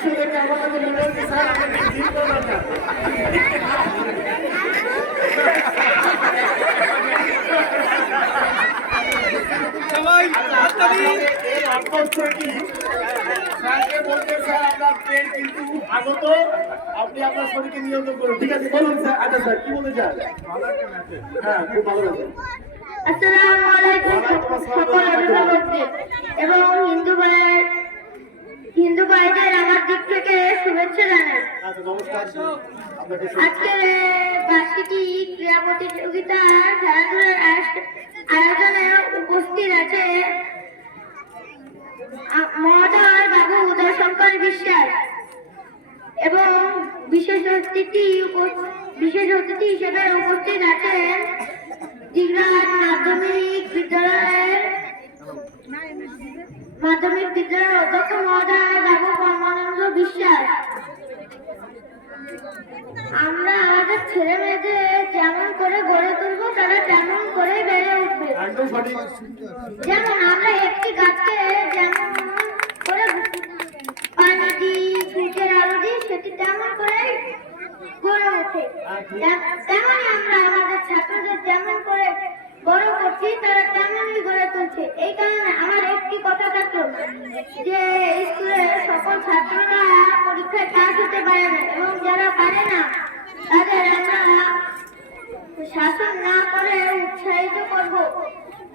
দৃশ্য দেখে কাছে মনে হচ্ছে স্যার আমাকে জিম করা দরকার সবাই এর অর্থ কি স্যারকে বলতে স্যার আপনার ট্রেন কিন্তু আগত আপনি আপনার শরীরকে নিয়ন্ত্রণ করুন ঠিক আছে বলুন স্যার আচ্ছা স্যার কি বলতে চান হ্যাঁ খুব ভালো লাগে আসসালামু আলাইকুম আজকের এই বার্ষিকী ক্রীড়া প্রতিযোগিতার খেলাধুলার আয়োজনে উপস্থিত আছে আ- বাবু উদয়শঙ্কর বিশ্বাস এবং বিশেষ অতিথি বিশেষ অতিথি হিসেবে উপস্থিত আছেন দিঘাট মাধ্যমিক বিদ্যালয়ের মাধ্যমিক বিদ্যালয়ের অধ্যক্ষ মহোদয় বাবু পরমানন্দ বিশ্বাস। আমরা আমাদের ছেলে মেয়েদের যেমন করে গড়ে তুলবো তারা তেমন করে বেড়ে উঠবে। যেমন আমরা একটি গাছকে যেমন করে পানি দিই সূর্যের আলো দিই সেটি তেমন করে গড়ে ওঠে। তেমনই আমরা আমাদের ছাত্রদের যেমন করে বড় করছি তারা তেমনই গড়ে তুলছে। এই কারণে আমার একটি কথা থাকল যে পারে না এবং যারা পারে না তাদের আমরা শাসন না করে উৎসাহিত করব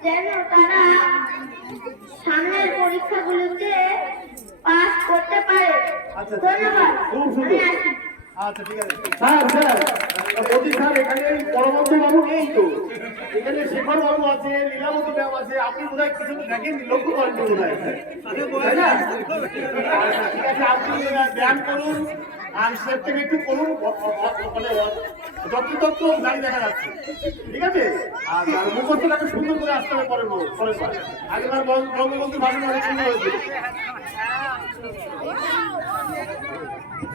যেন তারা সামনের পরীক্ষাগুলোতে পাস করতে পারে ধন্যবাদ। আচ্ছা ঠিক আছে। স্যার স্যার বলছি স্যার এখানে পরমবন্ধু বাবু নেই তো। এখানে শেখর বাবু আছে লীলাবতী ম্যাম আছে। আপনি বোধহয় কিছু দেখেন লক্ষ্য করেন বোধ হয় তাই না? ঠিক আছে আপনি ব্যায়াম করুন। আর স্টেপ থেকে একটু করুন মানে যত্রতত্র গাড়ি দেখা যাচ্ছে। ঠিক আছে? আর মুখস্থটাকে সুন্দর করে আসতে হবে পরের পরের বার। আগেবার বঙ্গবন্ধু ভাষণ অনেক সুন্দর হয়েছে